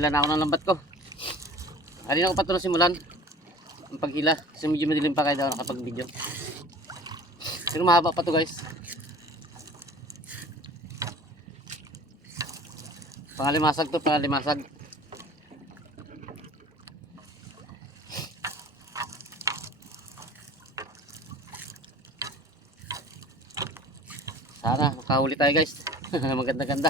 Naghila na ako ng lambat ko. Kanina ko pa ito nasimulan ang paghila. Kasi medyo madilim pa kaya daw nakapag-video. Pero mahaba pa to guys. Pangalimasag to, pangalimasag. Sana makahuli tayo guys. Maganda-ganda.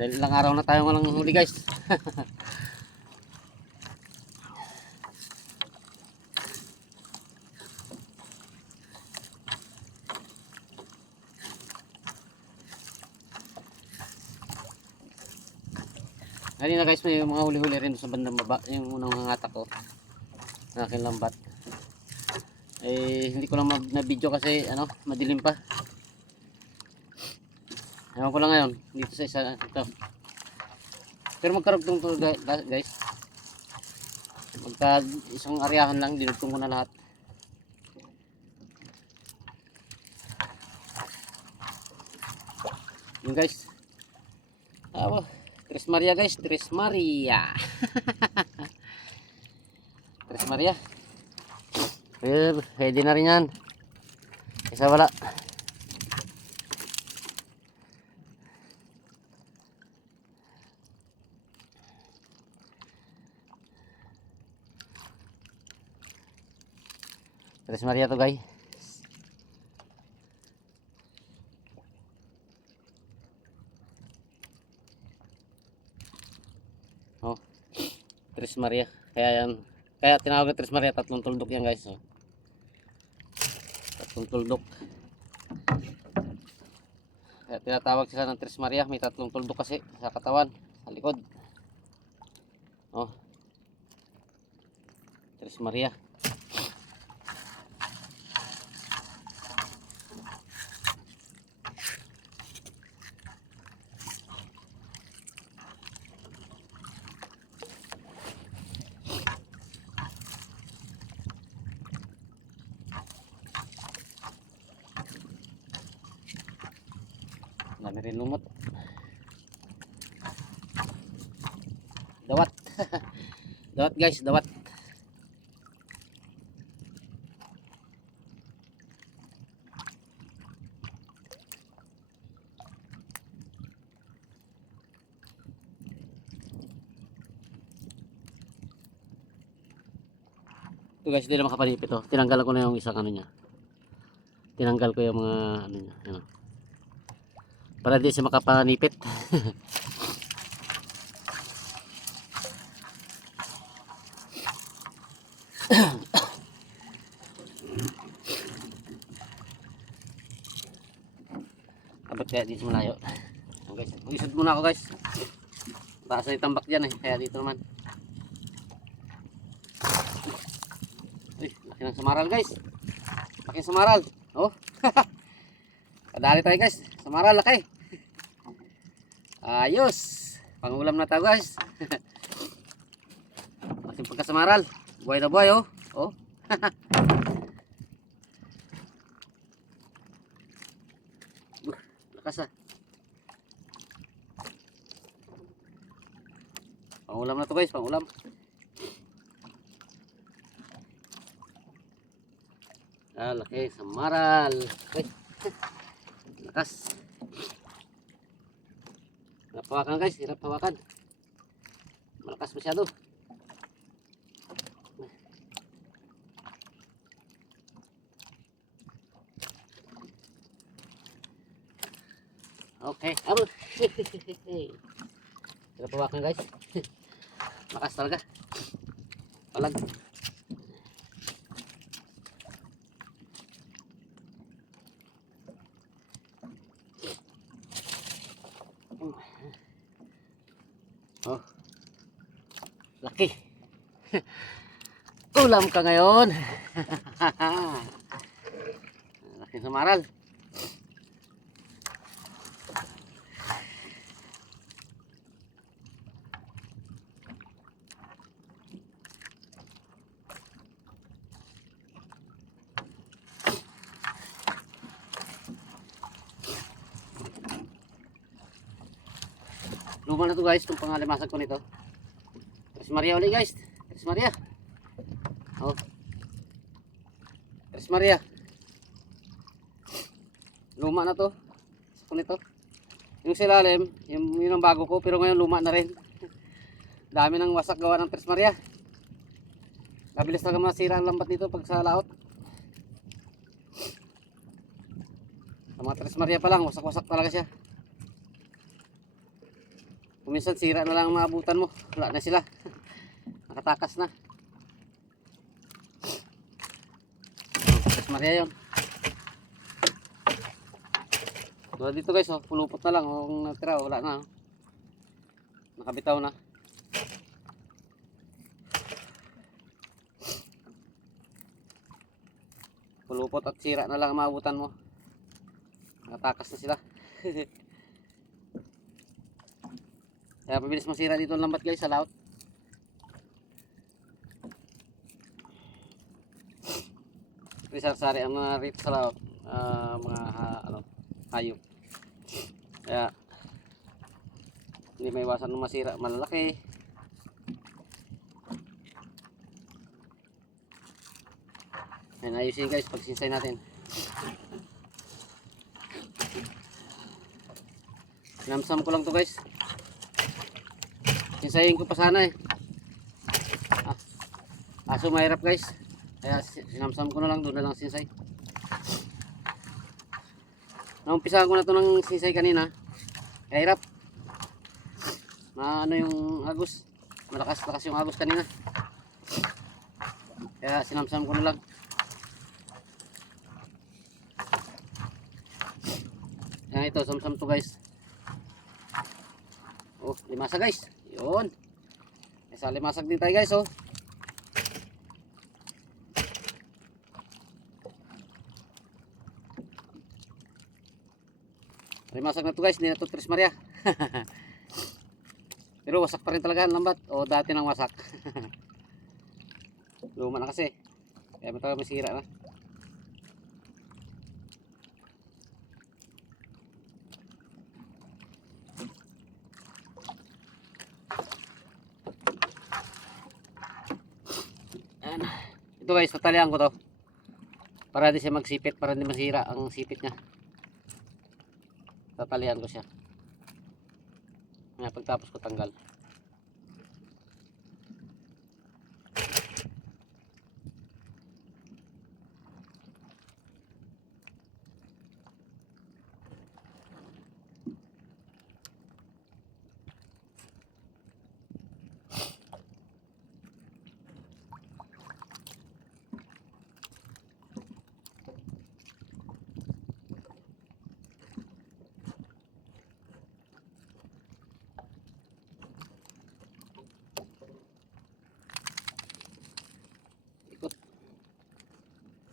Dahil ilang araw na tayo walang huli guys. Kanina guys may mga huli-huli rin sa bandang baba. Yung unang hangatak ko na aking lambat. Eh hindi ko lang na-video kasi ano, madilim pa. Ewan ko lang ngayon dito sa isa ito. Pero magkarugtong to guys. Magka isang aryahan lang, dinugtong ko na lahat. Yun guys. Tres Maria guys, Tres Maria. Tres Maria. Pwede na rin yan. Isa wala. Tres Maria to guys. Oh, Tres Maria. Kaya yan. Kaya tinawag na Tres Maria, tatlong tuldok yan guys. Oh. Tatlong tuldok. Kaya tinatawag sila ng Tres Maria. May tatlong tuldok kasi sa katawan, sa likod. Oh. Tres Maria. Dami rin lumot. Dawat. Dawat guys, dawat. Ito guys, hindi na makapanipit to. Tinanggal ko na yung isang ano niya. Tinanggal ko yung mga ano niya, ano. Para di siya makapanipit. Abot kaya dito malayo. Okay, mag-isod muna ako guys. Taas na itambak dyan eh, kaya dito naman. Uy, laki ng samaral guys. Laki ng samaral. Oh. Kadali tayo guys. Samaral laki. Ayos. Pangulam na tayo guys. Laking pagkasamaral. Buhay na buhay oh. Oh. Lakas ah. Pangulam na to guys, pangulam. Ah, laki, samaral. Ay. Lakas. Hirap hawakan guys, hirap hawakan. Malakas masyado. Okay, abo. Hirap hawakan guys. Malakas talaga. Palag. Oh. Laki. Ulam ka ngayon. Laki samaral. Luma na to guys, itong pangalimasag ko nito. Tres Maria ulit guys. Tres Maria. Oh. Tres Maria. Luma na to. Sa nito. Yung silalim, yun ang bago ko, pero ngayon luma na rin. Dami ng wasak gawa ng Tres Maria. Mabilis talaga masira ang lambat nito pag sa laot. Sa mga Tres Maria pa lang, wasak-wasak talaga siya. Kuminsan sira na lang ang maabutan mo. Wala na sila. Nakatakas na. Tres Maria yun. Wala dito guys, oh, pulupot na lang. Kung natira, wala na. Nakabitaw na. Pulupot at sira na lang ang maabutan mo. Nakatakas na sila. Kaya mabilis masira dito ang lambat guys sa laot. Sari-sari ang mga rito sa laot. Mga hayop. Kaya hindi may iwasan ng masira. Malalaki. Ayan, ayusin guys pag sinsay natin. Sinamsam ko lang to guys. Sinsayin ko pa sana eh. Aso mahirap guys. Kaya sinamsam ko na lang, doon na lang sinsay. Naumpisahan ko na to ng sinsay kanina. Kaya hirap. Ano yung agos. Malakas-lakas yung agos kanina. Kaya sinamsam ko na lang. Yan ito, samsam to guys. Oh, limasag guys. Yun. Isa limasag din tayo guys, oh. Limasag na to guys, hindi na to Tres Maria. Pero wasak pa rin talaga ang lambat. O dati nang wasak. Luma na kasi. Kaya matagal masira na. Ito guys, tatalian ko to para di siya magsipit, para hindi masira ang sipit niya. Tatalian ko siya. Ngayon, pagtapos ko tanggal.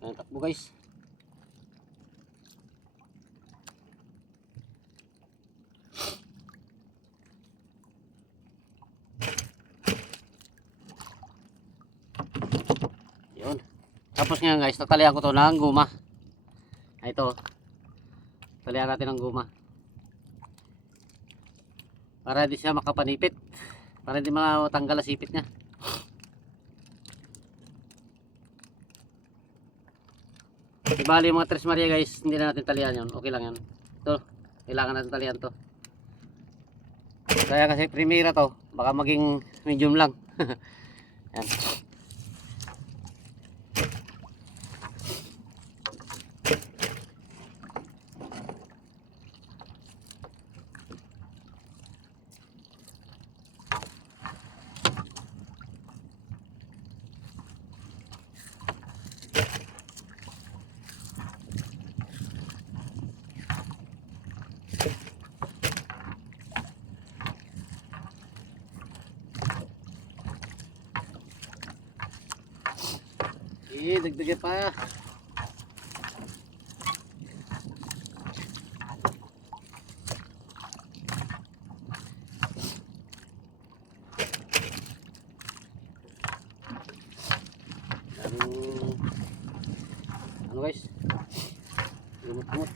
Ayan, takbo guys. Yun. Tapos ngayon guys, tatalian ko to ng guma. Ito. Talian natin ng guma. Para di siya makapanipit. Para di matanggal ang sipit niya. Bali yung mga Tres Maria guys, hindi na natin talian yun. Okay lang yan. Ito, kailangan natin talian to. Kaya kasi primera to, baka maging medium lang. Yan. Dagdagan pa. Ano guys? Lumot-lumot.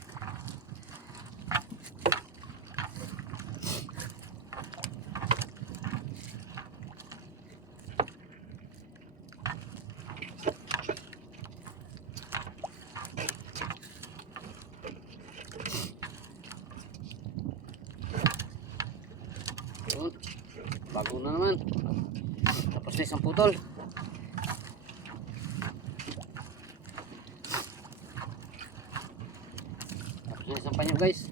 Una naman. Tapos na isang putol. Tapos na isang panyo guys.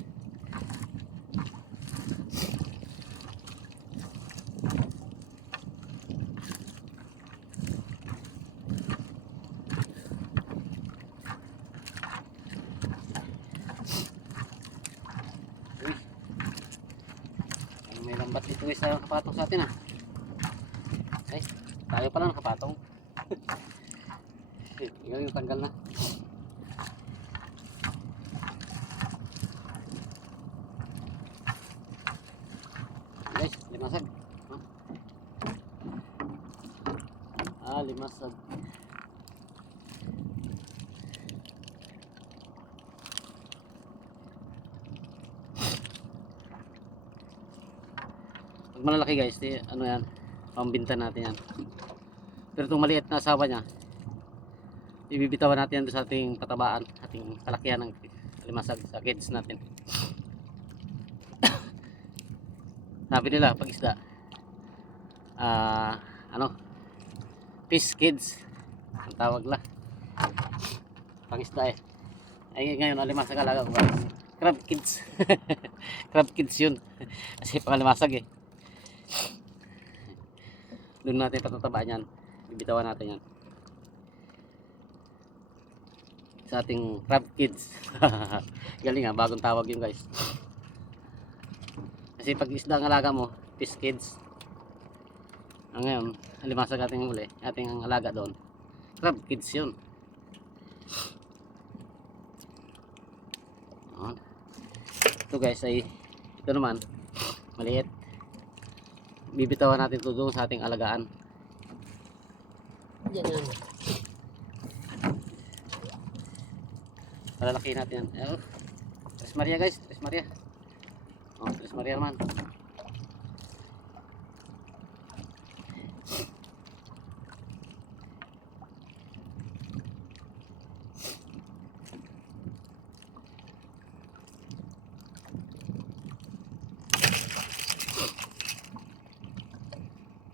May lambat dito guys sa nakapatong sa atin ah. Ay, tayo pala nakapatong. Tingnan yung tanggal na. Guys, limasag. Limasag. Pag malalaki guys, ano yan, pambinta natin yan. Pero itong maliit na asawa niya, ibibitawan natin yan doon sa ating patabaan, ating kalakihan ng limasag sa kids natin. Sabi nila pag isda, fish kids ang tawag la, pang isda eh. Ay ngayon alimasag alaga ko guys, crab kids. Crab kids yun kasi pang alimasag eh. Doon natin patatabaan yan, bibitawan natin yan sa ating crab kids. Galing nga, bagong tawag yun guys. Kasi pag isda ang alaga mo, fish kids. Ngayon, alimasag ating uli, ating alaga doon, crab kids yun. Ito guys ay, ito naman maliit, bibitawan natin ito doon sa ating alagaan. Yan yan. Palalaki natin yan. Tres Maria guys, Tres Maria. Tres Maria naman.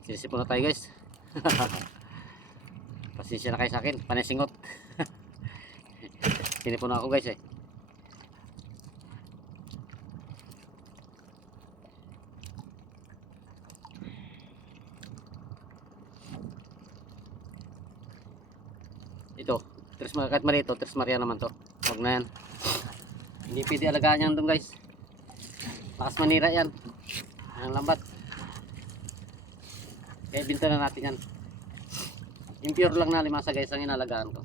Sisipon na tayo guys. Pasensya na kayo sa akin, panisingot. Sinipon na ako guys eh. Ito, kahit mali ito, Tres Maria naman to. Huwag na yan. Hindi pwede alagaan yan doon guys. Lakas manira yan. Ang lambat. Kaya binta na natin yan. Impure lang na limasa guys ang inalagaan ko.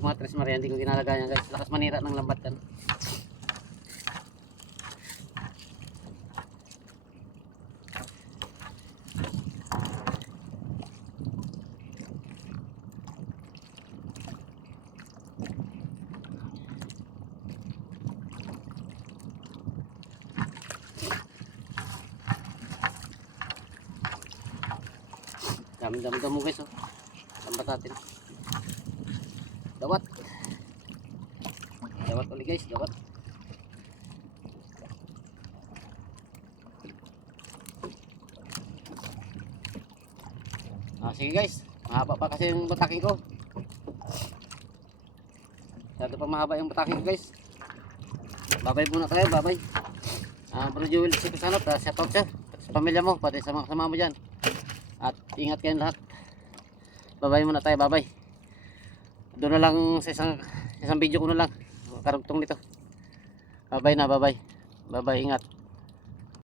Mga Tres Maria hindi ko ginalagaan yan guys. Lakas manira ng lambat yan. Dami mo guys oh. Lambat natin. Dawat. Dawat ulit guys, dawat. Sige guys, mahaba pa kasi yung bataking ko. Masyado pa mahaba yung bataking ko guys. Babay muna tayo, babay. Bro Joel, si Pisanot, shout out siya. Sa pamilya mo, pati sa mga kasama mo dyan. At ingat kayong lahat. Babay muna tayo, babay. Doon na lang sa isang video ko na lang karugtong nito. Babay na, babay. Babay, ingat.